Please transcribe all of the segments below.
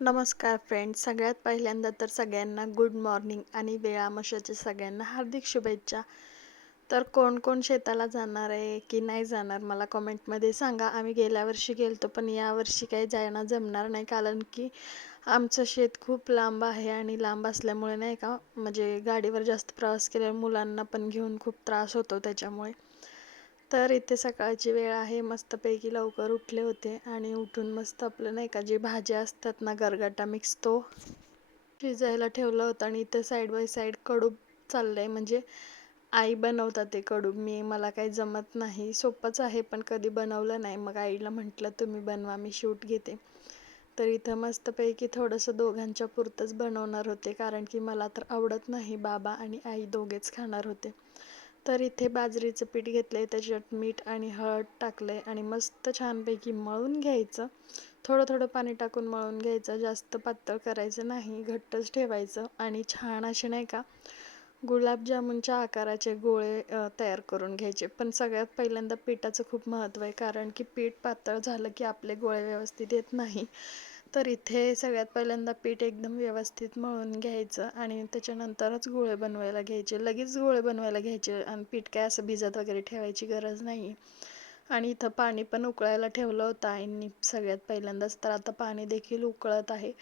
नमस्कार फ्रेंड्स. सगळ्यात पहिल्यांदा तर सगळ्यांना गुड मॉर्निंग आणि वेळामशाच्या सगळ्यांना हार्दिक शुभेच्छा. तर कोण कोण शेताला जाणार आहे की नाही जाणार मला कमेंटमध्ये सांगा. आम्ही गेल्या वर्षी गेलतो पण यावर्षी काही जायला जमणार नाही, कारण की आमचं शेत खूप लांब आहे आणि लांब असल्यामुळे नाही का, म्हणजे गाडीवर जास्त प्रवास केल्यावर मुलांना पण घेऊन खूप त्रास होतो त्याच्यामुळे. तर इथे सकाळची वेळ आहे, मस्तपैकी लवकर उठले होते आणि उठून मस्त आपलं नाही का, जे भाज्या असतात ना गरगटा मिक्स तो शिजायला ठेवला होता. आणि इथे साईड बाय साईड कडूब चाललंय, म्हणजे आई बनवतात ते कडूब. मला काही जमत नाही, सोपंच आहे पण कधी बनवलं नाही. मग आईला म्हटलं तुम्ही बनवा, मी शूट घेते. तर इथं मस्तपैकी थोडंसं दोघांच्या पुरतंच बनवणार होते, कारण की मला तर आवडत नाही. बाबा आणि आई दोघेच खाणार होते. तर इथे बाजरीचं पीठ घेतलंय, त्याच्यात मीठ आणि हळद टाकलंय आणि मस्त छानपैकी मळून घ्यायचं. थोडं थोडं पाणी टाकून मळून घ्यायचं, जास्त पातळ करायचं नाही, घट्टच ठेवायचं. आणि छान असे नाही का गुलाबजामुनच्या आकाराचे गोळे तयार करून घ्यायचे. पण सगळ्यात पहिल्यांदा पिठाचं खूप महत्त्व आहे, कारण की पीठ पातळ झालं की आपले गोळे व्यवस्थित येत नाही. तर इथे सगळ्यात पहिल्यांदा पीठ एकदम व्यवस्थित मळून घ्यायचं आणि त्याच्यानंतरच गोळे बनवायला घ्यायचे. लगेच गोळे बनवायला घ्यायचे आणि पीठ काय असं भिजत वगैरे ठेवायची गरज नाही. आणि इथं पाणी पण उकळायला ठेवलं होतं आईंनी सगळ्यात पहिल्यांदाच. तर आता पाणी देखील उकळत आहे.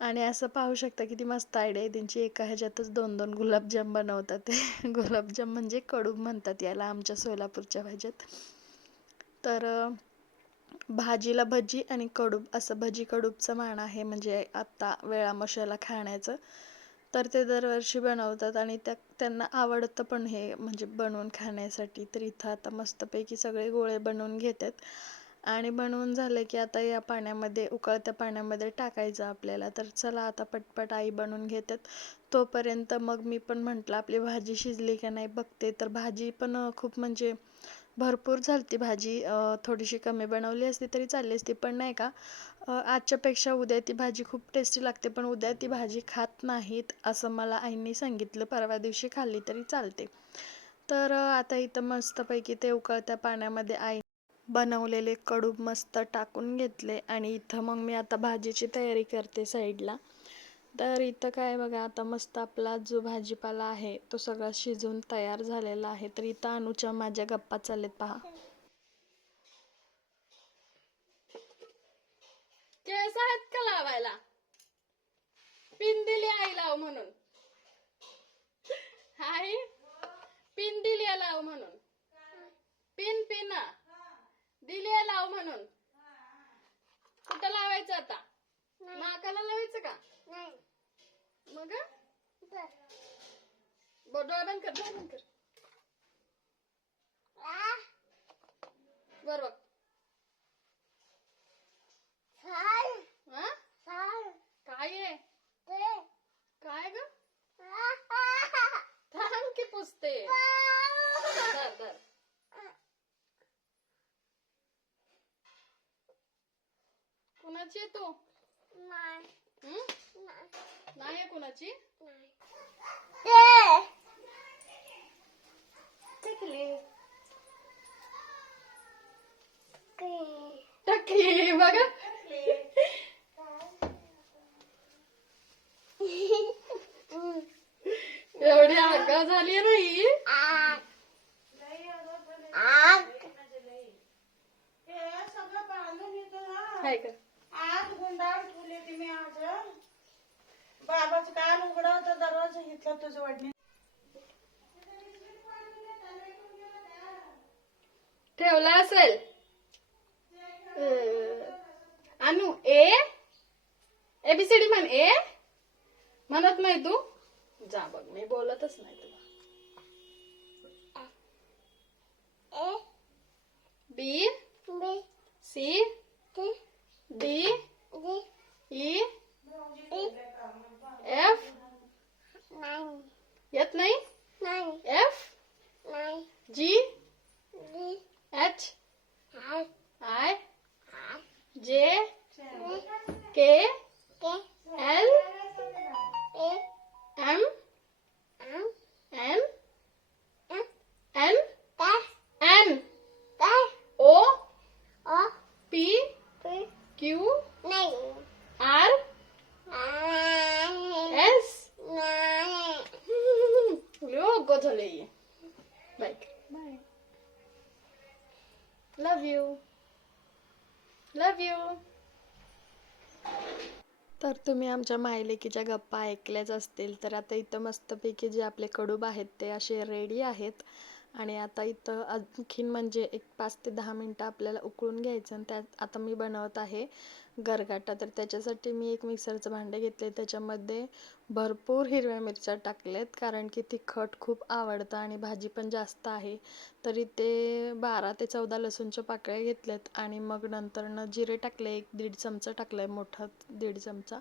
आणि असं पाहू शकता किती मस्त आयडिया आहे त्यांची, एका ह्याच्यातच 2-2 गुलाबजाम बनवतात ते. गुलाबजाम म्हणजे कडूब म्हणतात याला आमच्या सोलापूरच्या भाषेत. तर भाजीला भजी आणि कडूब असं भजी कडूबचं मान आहे, म्हणजे आत्ता वेळामशाला खाण्याचं. तर ते दरवर्षी बनवतात आणि त्यांना आवडतं पण हे, म्हणजे बनवून खाण्यासाठी. तर इथं आता मस्तपैकी सगळे गोळे बनवून घेतात आणि बनवून झाले की आता या पाण्यामध्ये, उकळत्या पाण्यामध्ये टाकायचं आपल्याला. तर चला आता पटपट आई बनवून घेतात. तोपर्यंत मग मी पण म्हटलं आपली भाजी शिजली का नाही बघते. तर भाजी पण खूप म्हणजे भरपूर झालती भाजी. थोडीशी कमी बनवली असती तरी चालली असती, पण नाही का आजच्यापेक्षा उद्या ती भाजी खूप टेस्टी लागते. पण उद्या ती भाजी खात नाहीत असं मला आईंनी सांगितलं. परवा दिवशी खाल्ली तरी चालते. तर आता इथं मस्तपैकी ते उकळत्या पाण्यामध्ये आई बनवलेले कडूब मस्त टाकून घेतले आणि इथं मग मी आता भाजीची तयारी करते साईडला. तर इथं काय बघा, आता मस्त आपला जो भाजीपाला आहे तो सगळा शिजून तयार झालेला आहे. तर इथं अनुच्या माझ्या गप्पा चाललेत पहा. केस आहेत का लावायला? पिन दिली आई लाव म्हणून. आई पिन दिली लाव म्हणून. पिन पिन दिली लाव म्हणून. कुठं लावायचं आता? नाकाला लावायचं का? मग डोळा बंद कर, डोळा बंद कर. बर बघ. काय आहे? काय ग? थांब की पुसते. धर धर. कुणाची आहे तू? नाही आहे कुणाची? टकली बघा. एवढी आगा झाली नाही. हाय का? आज गुंडाळ ठेवले ती मी आज. बाबाचं काल उघडा होता दरवाजा, घेतला तुझं वाटणी. ठेवला असेल. अनु ABCD म्हण. ए म्हणत नाही तू? जा बघ, मी बोलतच नाही तुला. B C D E F येत नाही. F G H I J K L M N N O P Q R तर तुम्ही आमच्या मायलेकीच्या गप्पा ऐकल्याच असतील. तर आता इथं मस्तपैकी जे आपले कडूब आहेत ते असे रेडी आहेत. आणि आता इथं आणखीन म्हणजे एक 5 ते 10 मिनटं आपल्याला उकळून घ्यायचं आणि त्यात आता मी बनवत आहे गरगाटा. तर त्याच्यासाठी मी एक मिक्सरचं भांडं घेतले. त्याच्यामध्ये भरपूर हिरव्या मिरच्या टाकल्यात, कारण की तिखट खूप आवडतं आणि भाजी पण जास्त आहे. तर इथे 12 ते 14 लसूणच्या पाकळ्या घेतल्यात आणि मग नंतरनं जिरे टाकले, 1-1.5 चमचा टाकलाय, मोठा 1.5 चमचा.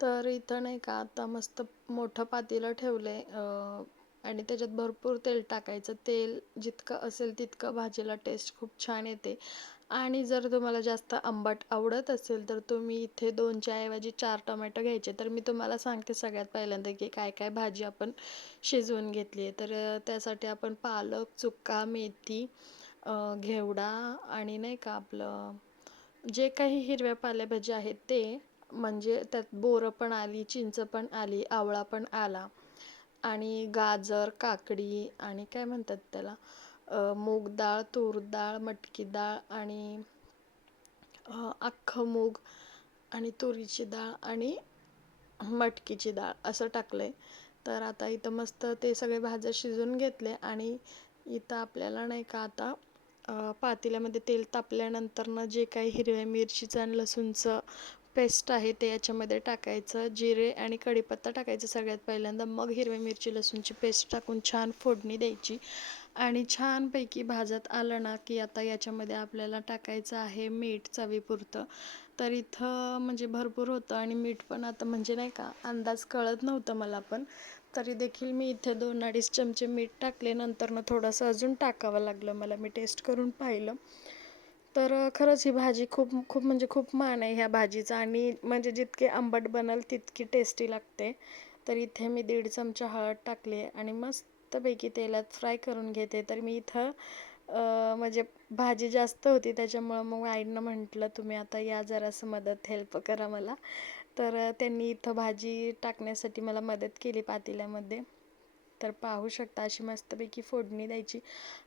तर इथं नाही का आता मस्त मोठं पातेलं ठेवलंय आणि त्याच्यात भरपूर तेल टाकायचं. तेल जितकं असेल तितकं भाजीला टेस्ट खूप छान येते. आणि जर तुम्हाला जास्त आंबट आवडत असेल तर तुम्ही इथे 2च्या ऐवजी 4 टोमॅटो घ्यायचे. तर मी तुम्हाला सांगते सगळ्यात पहिल्यांदा की काय काय भाजी आपण शिजवून घेतली आहे. तर त्यासाठी आपण पालक, चुका, मेथी, घेवडा आणि नाही का आपलं जे काही हिरव्या पालेभाज्या आहेत ते, म्हणजे त्यात बोरं पण आली, चिंच पण आली, आवळा पण आला आणि गाजर, काकडी आणि काय म्हणतात त्याला, मूग डाळ, तूर डाळ, मटकी डाळ आणि अख्खं मूग आणि तुरीची डाळ आणि मटकीची डाळ असं टाकलंय. तर आता इथं मस्त ते सगळे भाज्या शिजवून घेतले आणि इथं आपल्याला नाही का आता पातेल्यामध्ये तेल तापल्यानंतरनं जे काही हिरव्या मिरचीचं आणि लसूणचं पेस्ट आहे ते याच्यामध्ये टाकायचं. जिरे आणि कढीपत्ता टाकायचं सगळ्यात पहिल्यांदा. मग हिरव्या मिरची, लसूणची पेस्ट टाकून छान फोडणी द्यायची आणि छानपैकी भाजत आलं ना, की आता याच्यामध्ये आपल्याला टाकायचं आहे मीठ चवीपुरतं. तर इथं म्हणजे भरपूर होतं आणि मीठ पण आता म्हणजे नाही का अंदाज कळत नव्हतं मला पण. तरी देखील मी इथे 2-2.5 चमचे मीठ टाकले. नंतरनं थोडंसं अजून टाकावं लागलं मला. मी टेस्ट करून पाहिलं. तर खरंच ही भाजी खूप खूप म्हणजे खूप मान आहे ह्या भाजीचा आणि म्हणजे जितके आंबट बनल तितकी टेस्टी लागते. तर इथे मी 1.5 चमचा हळद टाकली आणि मस्तपैकी तेलात फ्राय करून घेते. तर मी इथं म्हणजे भाजी जास्त होती त्याच्यामुळं मग आईनं म्हटलं, तुम्ही आता या जरासं मदत हेल्प करा मला. तर त्यांनी इथं भाजी टाकण्यासाठी मला मदत केली पातेल्यामध्ये. तर पाहू शकता अशी मस्तपैकी फोडणी द्यायची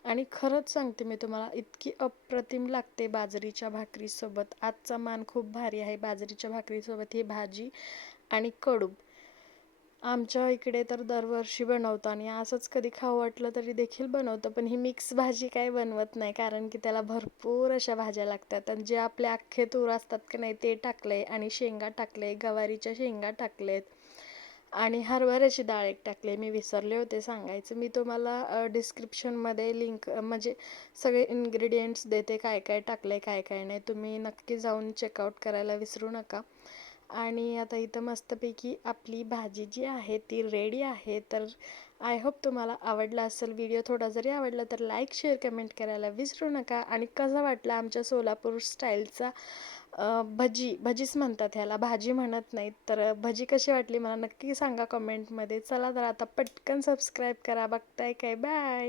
आणि खरंच सांगते मी तुम्हाला इतकी अप्रतिम लागते बाजरीच्या भाकरीसोबत. आजचा मान खूप भारी आहे बाजरीच्या भाकरीसोबत ही भाजी आणि कडू. आमच्या इकडे तर दरवर्षी बनवतो आणि असंच कधी खावं वाटलं तरी देखील बनवतो. पण ही मिक्स भाजी काय बनवत नाही, कारण की त्याला भरपूर अशा भाज्या लागतात आणि जे आपले अख्खे तूर असतात की नाही ते टाकले आणि शेंगा टाकले, गवारीच्या शेंगा टाकलेत आणि हरभऱ्याची डाळ एक टाकली. मी विसरले होते सांगायचं. मी तुम्हाला डिस्क्रिप्शनमध्ये लिंक म्हणजे सगळे इन्ग्रेडियंट्स देते, काय काय टाकले काय काय नाही. तुम्ही नक्की जाऊन चेकआउट करायला विसरू नका. आणि आता इथं मस्तपैकी आपली भाजी जी आहे ती रेडी आहे. तर आय होप तुम्हाला आवडला असेल व्हिडिओ. थोडा जरी आवडला तर लाईक, शेअर, कमेंट करायला विसरू नका. आणि कसा वाटला आमच्या सोलापूर स्टाईलचा भजीच म्हणतात ह्याला, भाजी म्हणत नाहीत. तर भजी कशी वाटली मला नक्की सांगा कमेंटमध्ये. चला तर आता पटकन सबस्क्राईब करा. बघताय काय, बाय.